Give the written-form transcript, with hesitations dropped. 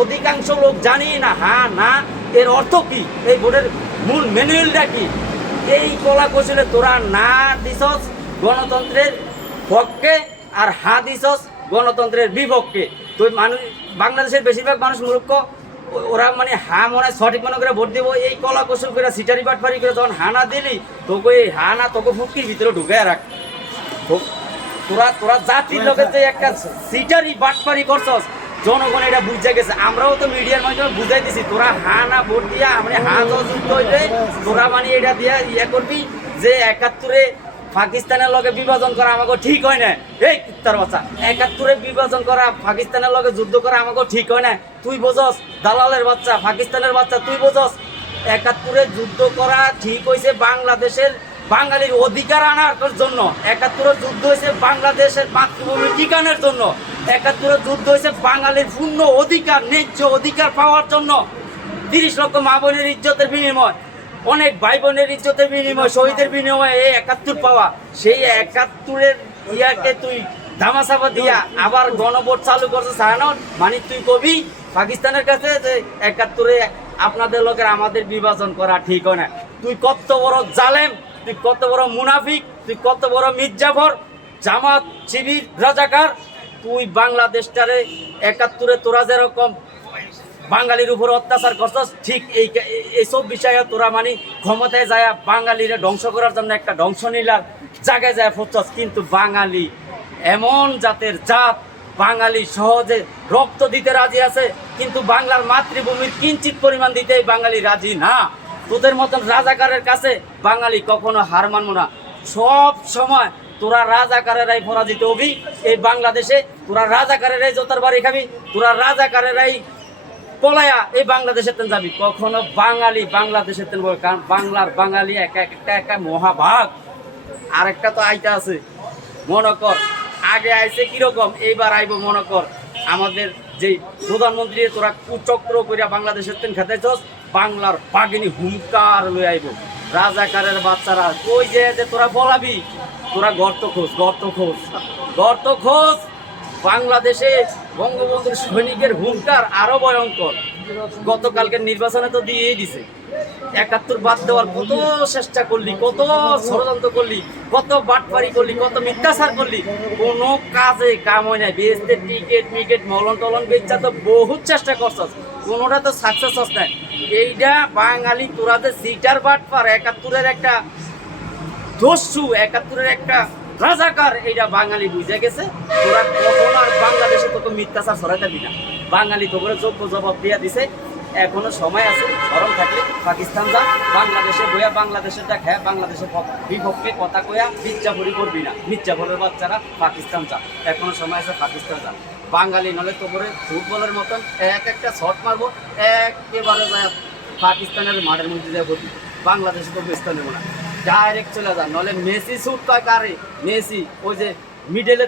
অধিকাংশ লোক জানি না হ্যাঁ না এর অর্থ কি, এই ভোটের মূল ম্যানুয়ালটা কি। এই কলা কৌশলে তোরা না দিছস গণতন্ত্রের পক্ষে আর হা দিছস গণতন্ত্রের বিপক্ষে। তো মানুষ, বাংলাদেশের বেশিরভাগ মানুষ মূর্খ, ওরা মানে হা মনে সঠিক মনে করে ভোট দিব, এই কলা কৌশল করে সিটারি বাটপারি করে যখন হা না দিলি তোকে এই হা না তোকে ফুটকির ভিতরে ঢুকে রাখ। তোরা তোরা জাতির লোকের যে একটা সিটারি বাটপারি করছস জনগণ এটা বুঝে গেছে। আমরাও তো মিডিয়ার মাধ্যমে বুঝাই দিছি তোরা হা না ভোট দিয়া মানে হা যুদ্ধ হইলে তোরা মানে এটা দিয়া ইয়ে করবি যে ৭১-এ পাকিস্তানের লগে বিভাজন করা আমাকে ঠিক হয় না। এই কুত্তার বাচ্চা, ৭১-এ বিভাজন করা পাকিস্তানের লগে যুদ্ধ করা আমাকে ঠিক হয় না। তুই বোঝস দালালের বাচ্চা, পাকিস্তানের বাচ্চা, তুই বোঝস ৭১-এ যুদ্ধ করা ঠিক হয়েছে বাংলাদেশের বাঙালির অধিকার আনার জন্য। ৭১-এ যুদ্ধ হয়েছে বাংলাদেশের মাতৃভূমি ঠিকানার জন্য। ৭১-এ যুদ্ধ হয়েছে বাঙালির পূর্ণ অধিকার, ন্যায্য অধিকার পাওয়ার জন্য। ৩০ লক্ষ মা বোনের ইজ্জতের বিনিময়, অনেক ভাই বোনের ইজ্জতের বিনিময়, শহীদের বিনিময়ে এই ৭১ পাওয়া। সেই ৭১-এর ইয়াকে তুই ধামাচাপা দিয়া আবার গণভোট চালু করছিস। মানে তুই কবি পাকিস্তানের কাছে যে ৭১-এ আপনাদের লোকের আমাদের বিভাজন করা ঠিক হয় না। তুই কত বড় জালেম, তুই কত বড় মুনাফিক, তুই কত বড় মির্জাফর, জামাত শিবির রাজাকার। তুই বাংলাদেশটারে ৭১-এ তোরা যেরকম বাঙালির উপর অত্যাচার করছস, ঠিক এইসব বিষয়ে তোরা মানে ক্ষমতায় যায় বাঙালিরা ধ্বংস করার জন্য একটা ধ্বংসলীলার জায়গায় যায় পড়ছস। কিন্তু বাঙালি এমন জাতের জাত, বাঙালি সহজে রক্ত দিতে রাজি আছে, কিন্তু বাংলার মাতৃভূমির কিঞ্চিত পরিমাণ দিতেই বাঙালি রাজি না। তোদের মতন রাজাকারের কাছে বাঙালি কখনো হার মানব না। সব সময় তোরা রাজাকারেরাই পরাজিত হবি এই বাংলাদেশে। তোরা রাজাকারেরাই জোতার বাড়ি খাবি, তোরা রাজাকারেরাই পলায়া এই বাংলাদেশের তেন যাবি। কখনো বাঙালি বাংলাদেশের তেন বলবে, কারণ বাংলার বাঙালি একটা মহাভাগ। আরেকটা তো আইতা আছে, মনে কর আগে আইছে কিরকম, এইবার আইব মনে কর আমাদের যে প্রধানমন্ত্রী তোরা কুচক্র করিয়া বাংলাদেশের তেন খেতেছস, বাংলার বাগিনী হুঙ্কার লই আইব। রাজাকারের বাচ্চারা ওই যে তোরা বলাবি, তোরা গর্ত খোঁজ, গর্ত খোঁজ, গর্ত খোঁজ। বাংলাদেশে বঙ্গবন্ধুর সৈনিকের হুঙ্কার আরো ভয়ঙ্কর। গতকালকের নির্বাচনে তো দিয়েই দিছে। ৭১ বাদ দেওয়ার কত চেষ্টা করলি, কত ষড়যন্ত্র করলি, কত বাটপারি করলি, কত মিথ্যাচার করলি, কোনো কাজে কাম হয় নাই। বেচতে টিকেট মলন টলন বেচা তো বহুত চেষ্টা করছস, কোনোটা তো সাকসেস হস নাই। এইটা বাঙালি তোরা যে সিটার বাটপার, ৭১-এর একটা দস্যু, ৭১-এর একটা রাজাকার, এইটা বাঙালি বুঝে গেছে। তোরা কখন আর বাংলাদেশে তোকে মিথ্যাচার ছড়াই থাকবি না। বাঙালি তোকে যোগ্য জবাব দিয়া দিছে। এখনো সময় আছে, গরম থাকলে পাকিস্তান যা, বাংলাদেশে বইয়া বাংলাদেশের দেখা, বাংলাদেশের বিপক্ষে কথা কয়া মির্জাফরি করবি না। মির্জাফরের বাচ্চারা পাকিস্তান যা, এখনো সময় আছে, পাকিস্তান যা। বাঙালি নলে তো করে ফুটবলের মতন একটা শট মারবো, একেবারে যায় পাকিস্তানের মাঠের মধ্যে যায় বলবি, বাংলাদেশে তো বেস্ত নেবো না, ডাইরেক্ট চলে যা। নলে মেসি শুট কারে, মেসি ওই যে মিডলে